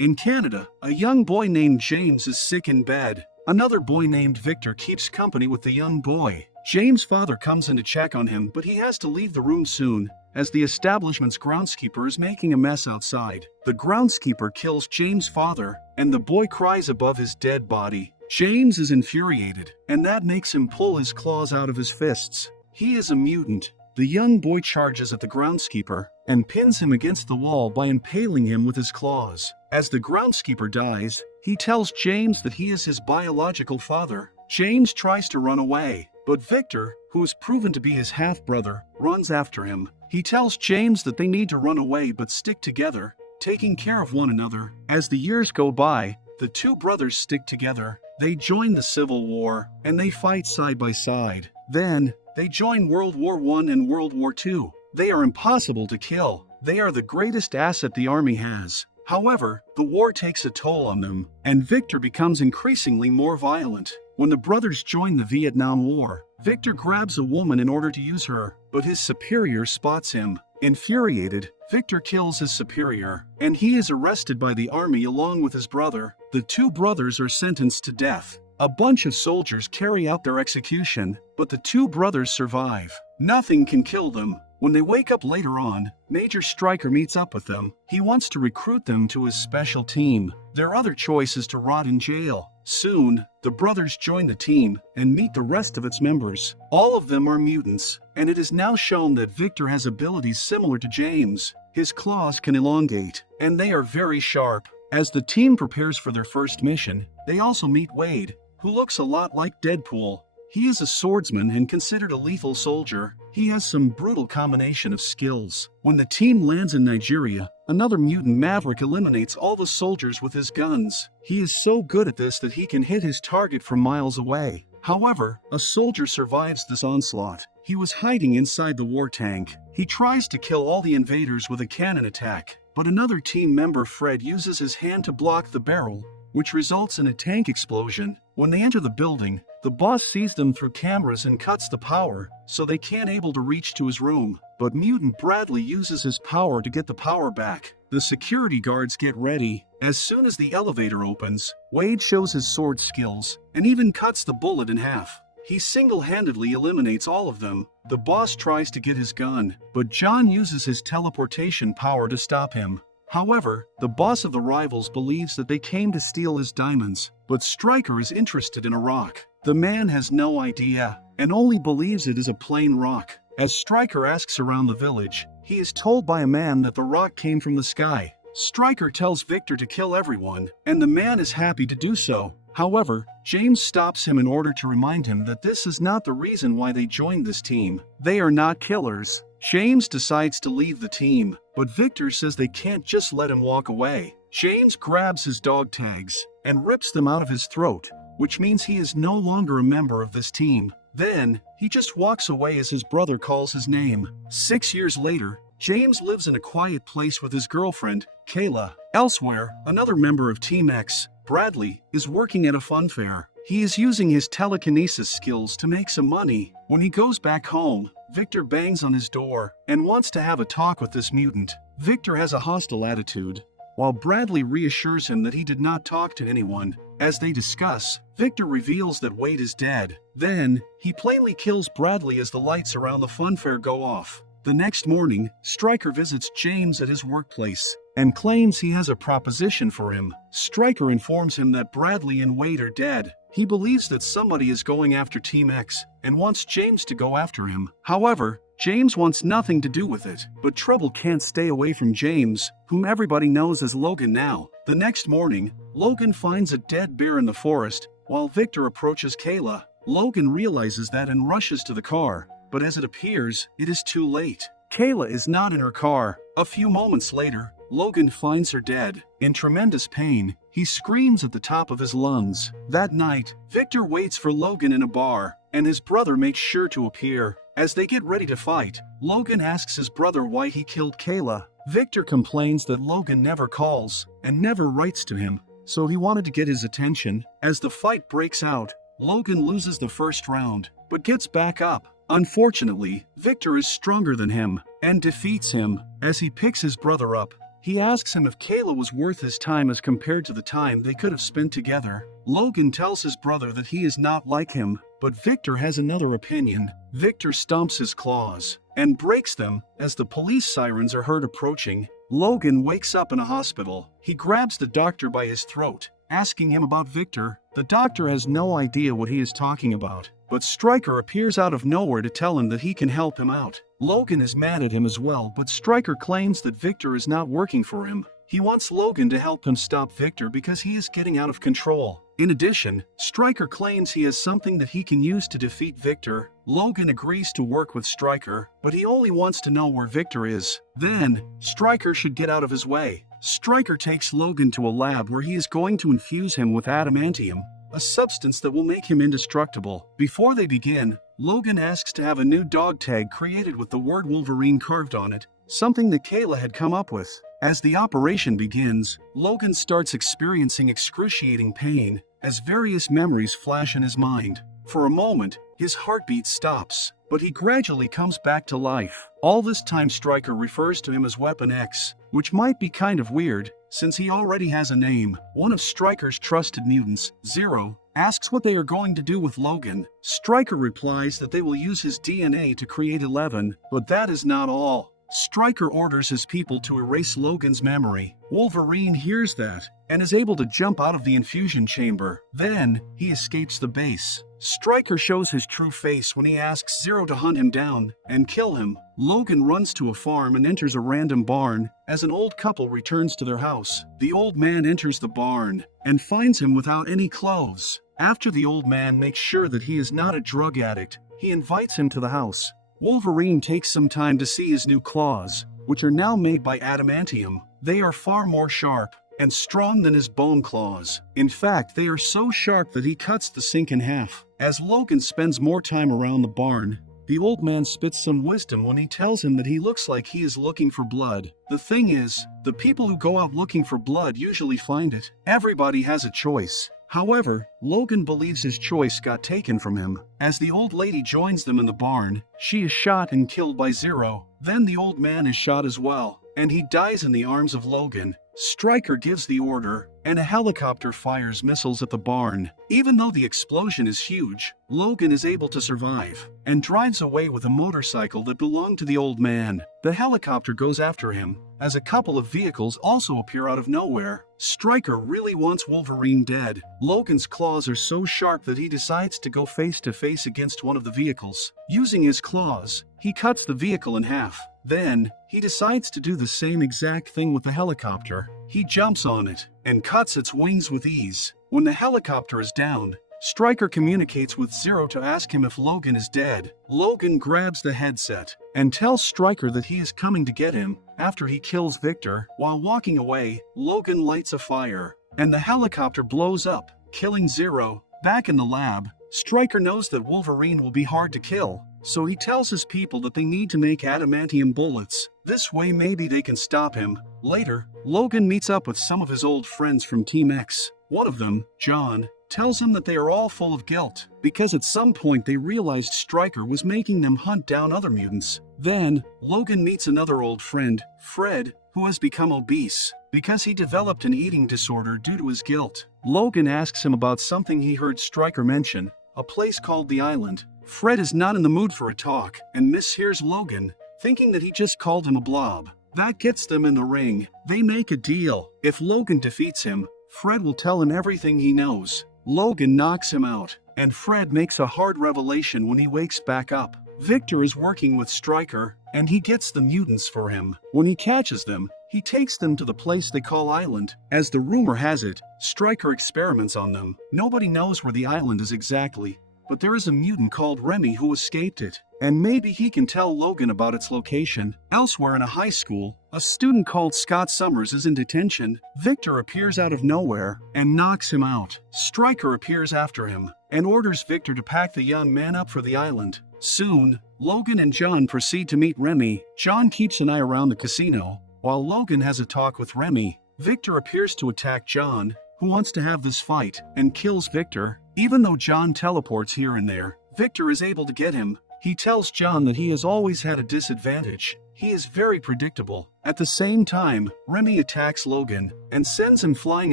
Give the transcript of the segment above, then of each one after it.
In Canada, a young boy named James is sick in bed. Another boy named Victor keeps company with the young boy. James' father comes in to check on him, but he has to leave the room soon, as the establishment's groundskeeper is making a mess outside. The groundskeeper kills James' father, and the boy cries above his dead body. James is infuriated, and that makes him pull his claws out of his fists. He is a mutant. The young boy charges at the groundskeeper and pins him against the wall by impaling him with his claws. As the groundskeeper dies, he tells James that he is his biological father. James tries to run away, but Victor, who is proven to be his half-brother, runs after him. He tells James that they need to run away but stick together, taking care of one another. As the years go by, the two brothers stick together. They join the Civil War, and they fight side by side. Then, they join World War I and World War II. They are impossible to kill. They are the greatest asset the army has. However, the war takes a toll on them, and Victor becomes increasingly more violent. When the brothers join the Vietnam War, Victor grabs a woman in order to use her, but his superior spots him. Infuriated, Victor kills his superior, and he is arrested by the army along with his brother. The two brothers are sentenced to death. A bunch of soldiers carry out their execution, but the two brothers survive. Nothing can kill them. When they wake up later on, Major Stryker meets up with them. He wants to recruit them to his special team. Their other choice is to rot in jail. Soon, the brothers join the team and meet the rest of its members. All of them are mutants, and it is now shown that Victor has abilities similar to James. His claws can elongate, and they are very sharp. As the team prepares for their first mission, they also meet Wade, who looks a lot like Deadpool. He is a swordsman and considered a lethal soldier. He has some brutal combination of skills. When the team lands in Nigeria, another mutant Maverick eliminates all the soldiers with his guns. He is so good at this that he can hit his target from miles away. However, a soldier survives this onslaught. He was hiding inside the war tank. He tries to kill all the invaders with a cannon attack, but another team member, Fred, uses his hand to block the barrel, which results in a tank explosion. When they enter the building, the boss sees them through cameras and cuts the power, so they can't able to reach to his room. But mutant Bradley uses his power to get the power back. The security guards get ready. As soon as the elevator opens, Wade shows his sword skills, and even cuts the bullet in half. He single-handedly eliminates all of them. The boss tries to get his gun, but John uses his teleportation power to stop him. However, the boss of the rivals believes that they came to steal his diamonds, but Stryker is interested in a rock. The man has no idea, and only believes it is a plain rock. As Stryker asks around the village, he is told by a man that the rock came from the sky. Stryker tells Victor to kill everyone, and the man is happy to do so. However, James stops him in order to remind him that this is not the reason why they joined this team. They are not killers. James decides to leave the team, but Victor says they can't just let him walk away. James grabs his dog tags and rips them out of his throat, which means he is no longer a member of this team. Then, he just walks away as his brother calls his name. 6 years later, James lives in a quiet place with his girlfriend, Kayla. Elsewhere, another member of Team X, Bradley, is working at a fun fair. He is using his telekinesis skills to make some money. When he goes back home, Victor bangs on his door and wants to have a talk with this mutant. Victor has a hostile attitude, while Bradley reassures him that he did not talk to anyone. As they discuss, Victor reveals that Wade is dead. Then, he plainly kills Bradley as the lights around the funfair go off. The next morning, Stryker visits James at his workplace and claims he has a proposition for him. Stryker informs him that Bradley and Wade are dead. He believes that somebody is going after Team X and wants James to go after him. However, James wants nothing to do with it, but trouble can't stay away from James, whom everybody knows as Logan now. The next morning, Logan finds a dead bear in the forest, while Victor approaches Kayla. Logan realizes that and rushes to the car, but as it appears, it is too late. Kayla is not in her car. A few moments later, Logan finds her dead. In tremendous pain, he screams at the top of his lungs. That night, Victor waits for Logan in a bar, and his brother makes sure to appear. As they get ready to fight, Logan asks his brother why he killed Kayla. Victor complains that Logan never calls and never writes to him, so he wanted to get his attention. As the fight breaks out, Logan loses the first round, but gets back up. Unfortunately, Victor is stronger than him and defeats him. As he picks his brother up, He asks him if Kayla was worth his time as compared to the time they could have spent together. Logan tells his brother that he is not like him, but Victor has another opinion. Victor stomps his claws and breaks them as the police sirens are heard approaching. Logan wakes up in a hospital. He grabs the doctor by his throat, asking him about Victor. The doctor has no idea what he is talking about, but Stryker appears out of nowhere to tell him that he can help him out. Logan is mad at him as well, but Stryker claims that Victor is not working for him. He wants Logan to help him stop Victor because he is getting out of control. In addition, Stryker claims he has something that he can use to defeat Victor. Logan agrees to work with Stryker, but he only wants to know where Victor is. Then, Stryker should get out of his way. Stryker takes Logan to a lab where he is going to infuse him with adamantium, a substance that will make him indestructible. Before they begin, Logan asks to have a new dog tag created with the word Wolverine carved on it, something that Kayla had come up with. As the operation begins, Logan starts experiencing excruciating pain as various memories flash in his mind. For a moment, his heartbeat stops, but he gradually comes back to life. All this time Stryker refers to him as Weapon X, which might be kind of weird, since he already has a name. One of Stryker's trusted mutants, Zero, asks what they are going to do with Logan. Stryker replies that they will use his DNA to create 11, but that is not all. Stryker orders his people to erase Logan's memory. Wolverine hears that and is able to jump out of the infusion chamber. Then, he escapes the base. Stryker shows his true face when he asks Zero to hunt him down and kill him. Logan runs to a farm and enters a random barn as an old couple returns to their house. The old man enters the barn and finds him without any clothes. After the old man makes sure that he is not a drug addict, he invites him to the house. Wolverine takes some time to see his new claws, which are now made by adamantium. They are far more sharp and strong than his bone claws. In fact, they are so sharp that he cuts the sink in half. As Logan spends more time around the barn, the old man spits some wisdom when he tells him that he looks like he is looking for blood. The thing is, the people who go out looking for blood usually find it. Everybody has a choice. However, Logan believes his choice got taken from him. As the old lady joins them in the barn, she is shot and killed by Zero. Then the old man is shot as well, and he dies in the arms of Logan. Stryker gives the order, and a helicopter fires missiles at the barn. Even though the explosion is huge, Logan is able to survive, and drives away with a motorcycle that belonged to the old man. The helicopter goes after him, as a couple of vehicles also appear out of nowhere. Stryker really wants Wolverine dead. Logan's claws are so sharp that he decides to go face to face against one of the vehicles. Using his claws, he cuts the vehicle in half. Then, he decides to do the same exact thing with the helicopter. He jumps on it and cuts its wings with ease. When the helicopter is down, Stryker communicates with Zero to ask him if Logan is dead. Logan grabs the headset and tells Stryker that he is coming to get him after he kills Victor. While walking away, Logan lights a fire, and the helicopter blows up, killing Zero. Back in the lab, Stryker knows that Wolverine will be hard to kill, so he tells his people that they need to make adamantium bullets. This way maybe they can stop him. Later, Logan meets up with some of his old friends from Team X. One of them, John, tells him that they are all full of guilt, because at some point they realized Stryker was making them hunt down other mutants. Then, Logan meets another old friend, Fred, who has become obese, because he developed an eating disorder due to his guilt. Logan asks him about something he heard Stryker mention, a place called the Island. Fred is not in the mood for a talk, and mishears Logan, thinking that he just called him a blob. That gets them in the ring. They make a deal. If Logan defeats him, Fred will tell him everything he knows. Logan knocks him out, and Fred makes a hard revelation when he wakes back up. Victor is working with Stryker, and he gets the mutants for him. When he catches them, he takes them to the place they call Island. As the rumor has it, Stryker experiments on them. Nobody knows where the island is exactly, but there is a mutant called Remy who escaped it, and maybe he can tell Logan about its location. Elsewhere in a high school, a student called Scott Summers is in detention. Victor appears out of nowhere and knocks him out. Stryker appears after him and orders Victor to pack the young man up for the island. Soon, Logan and John proceed to meet Remy. John keeps an eye around the casino, while Logan has a talk with Remy. Victor appears to attack John, who wants to have this fight, and kills Victor. Even though John teleports here and there, Victor is able to get him. He tells John that he has always had a disadvantage. He is very predictable. At the same time, Remy attacks Logan and sends him flying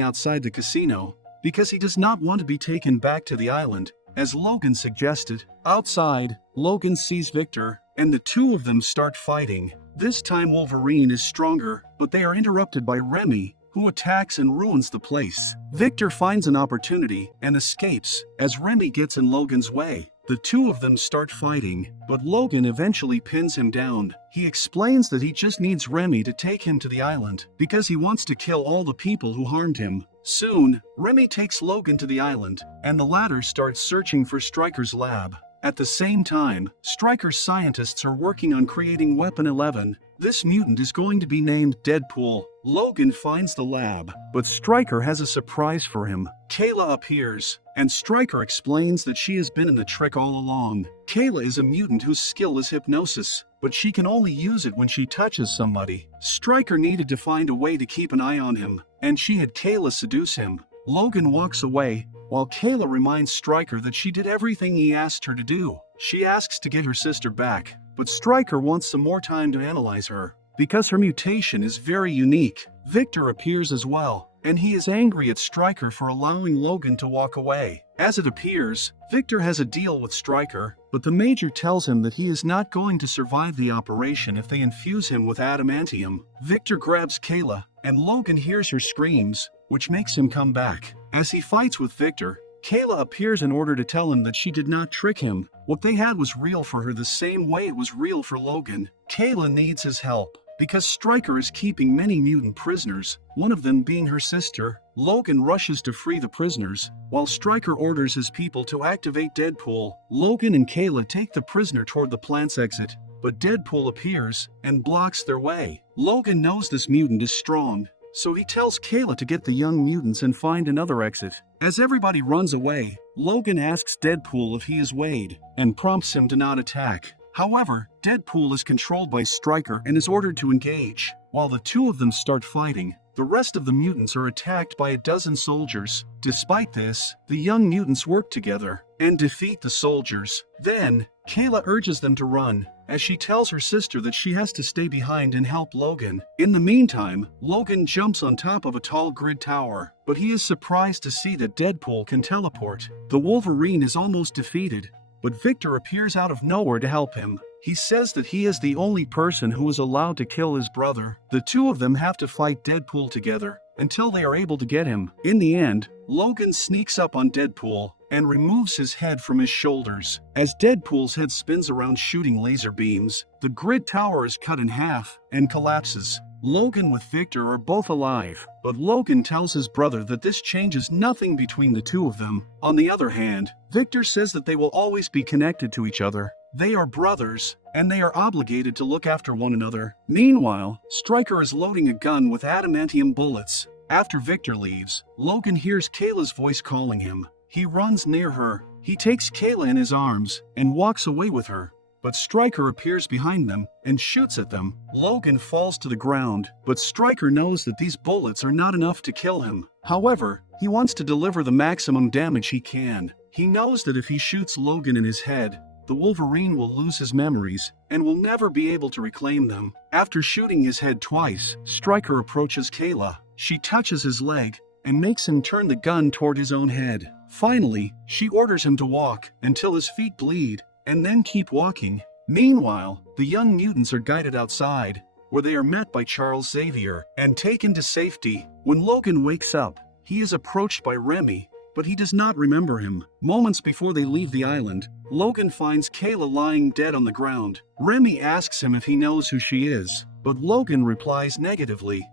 outside the casino because he does not want to be taken back to the island, as Logan suggested. Outside, Logan sees Victor, and the two of them start fighting. This time Wolverine is stronger, but they are interrupted by Remy, who attacks and ruins the place. Victor finds an opportunity and escapes, as Remy gets in Logan's way. The two of them start fighting, but Logan eventually pins him down. He explains that he just needs Remy to take him to the island, because he wants to kill all the people who harmed him. Soon, Remy takes Logan to the island, and the latter starts searching for Stryker's lab. At the same time, Stryker's scientists are working on creating Weapon 11. This mutant is going to be named Deadpool. Logan finds the lab, but Stryker has a surprise for him. Kayla appears, and Stryker explains that she has been in the trick all along. Kayla is a mutant whose skill is hypnosis, but she can only use it when she touches somebody. Stryker needed to find a way to keep an eye on him, and she had Kayla seduce him. Logan walks away, while Kayla reminds Stryker that she did everything he asked her to do. She asks to get her sister back, but Stryker wants some more time to analyze her, because her mutation is very unique. Victor appears as well, and he is angry at Stryker for allowing Logan to walk away. As it appears, Victor has a deal with Stryker, but the Major tells him that he is not going to survive the operation if they infuse him with adamantium. Victor grabs Kayla, and Logan hears her screams, which makes him come back. As he fights with Victor, Kayla appears in order to tell him that she did not trick him. What they had was real for her the same way it was real for Logan. Kayla needs his help, because Stryker is keeping many mutant prisoners, one of them being her sister. Logan rushes to free the prisoners, while Stryker orders his people to activate Deadpool. Logan and Kayla take the prisoner toward the plant's exit, but Deadpool appears and blocks their way. Logan knows this mutant is strong, so he tells Kayla to get the young mutants and find another exit. As everybody runs away, Logan asks Deadpool if he is Wade, and prompts him to not attack. However, Deadpool is controlled by Stryker and is ordered to engage. While the two of them start fighting, the rest of the mutants are attacked by a dozen soldiers. Despite this, the young mutants work together and defeat the soldiers. Then, Kayla urges them to run, as she tells her sister that she has to stay behind and help Logan. In the meantime, Logan jumps on top of a tall grid tower, but he is surprised to see that Deadpool can teleport. The Wolverine is almost defeated, but Victor appears out of nowhere to help him. He says that he is the only person who is allowed to kill his brother. The two of them have to fight Deadpool together until they are able to get him. In the end, Logan sneaks up on Deadpool and removes his head from his shoulders. As Deadpool's head spins around shooting laser beams, the grid tower is cut in half and collapses. Logan with Victor are both alive, but Logan tells his brother that this changes nothing between the two of them. On the other hand, Victor says that they will always be connected to each other. They are brothers, and they are obligated to look after one another. Meanwhile, Stryker is loading a gun with adamantium bullets. After Victor leaves, Logan hears Kayla's voice calling him. He runs near her. He takes Kayla in his arms and walks away with her. But Stryker appears behind them and shoots at them. Logan falls to the ground, but Stryker knows that these bullets are not enough to kill him. However, he wants to deliver the maximum damage he can. He knows that if he shoots Logan in his head, the Wolverine will lose his memories and will never be able to reclaim them. After shooting his head twice, Stryker approaches Kayla. She touches his leg and makes him turn the gun toward his own head. Finally, she orders him to walk until his feet bleed, and then keep walking. Meanwhile, the young mutants are guided outside, where they are met by Charles Xavier and taken to safety. When Logan wakes up, he is approached by Remy, but he does not remember him. Moments before they leave the island, Logan finds Kayla lying dead on the ground. Remy asks him if he knows who she is, but Logan replies negatively.